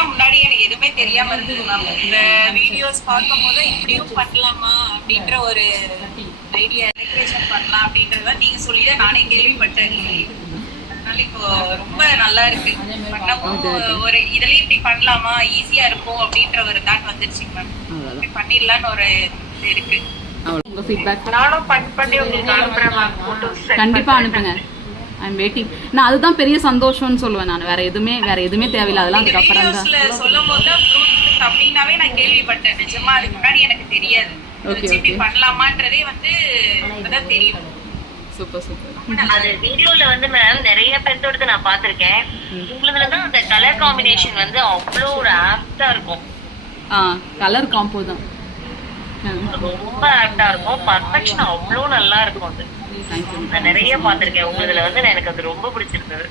இதெல்லாம் முன்னாடி எனக்கு எதுவுமே தெரியாம இருந்தது மேம். இந்த வீடியோஸ் பார்க்கும்போது இப்படியும் பண்ணலாமா அப்படின்ற ஒரு ஐடியா, டெக்கரேஷன் பண்ணலாம் அப்படின்றத நீங்க சொல்லிதான் நானே கேள்விப்பட்டேன். அதனால இப்போ ரொம்ப நல்லா இருக்கு. பண்ணவும் ஒரு இதுலயும் இப்படி பண்ணலாமா, ஈஸியா இருக்கும் அப்படின்ற ஒரு தாட் வந்துருச்சு மேம். இப்படி பண்ணிடலான்னு ஒரு இது இருக்கு. உங்க ஃபீட்பேக் நானும் பண்ணி உங்களுக்கு அனுப்புறேன் மேம். போட்டோஸ் கண்டிப்பா அனுப்புங்க. I'm waiting. நான் அதுதான் பெரிய சந்தோஷம்னு சொல்லுவேன். நான் வேற எதுவுமே தேவையில்லை. அதெல்லாம் அதுக்கப்புறம் தான் சொல்லும் போது ஃப்ரூட்ஸ் அப்படின்னாவே நான் கேள்விப்பட்டேன். நிஜமா அதுக்கு முன்னாடி எனக்கு தெரியாது. இப்படி பண்ணலாமான்றதே வந்து இப்பதான் தெரியும். Super super. அது வீடியோல வந்து மேம் நிறைய பேர்த்தோட நான் பாத்திருக்கேன். உங்களுதுலதான் அந்த கலர் காம்பினேஷன் வந்து அவ்வளோ ஒரு ஆப்டா இருக்கும். கலர் காம்போ தான் ரொம்ப ஆப்டா இருக்கும். பர்ஃபெக்ஷன் அவ்வளோ நல்லா இருக்கும். அது நான் நிறைய பாத்திருக்கேன். உங்களுதுல வந்து எனக்கு அது ரொம்ப பிடிச்சிருந்தது.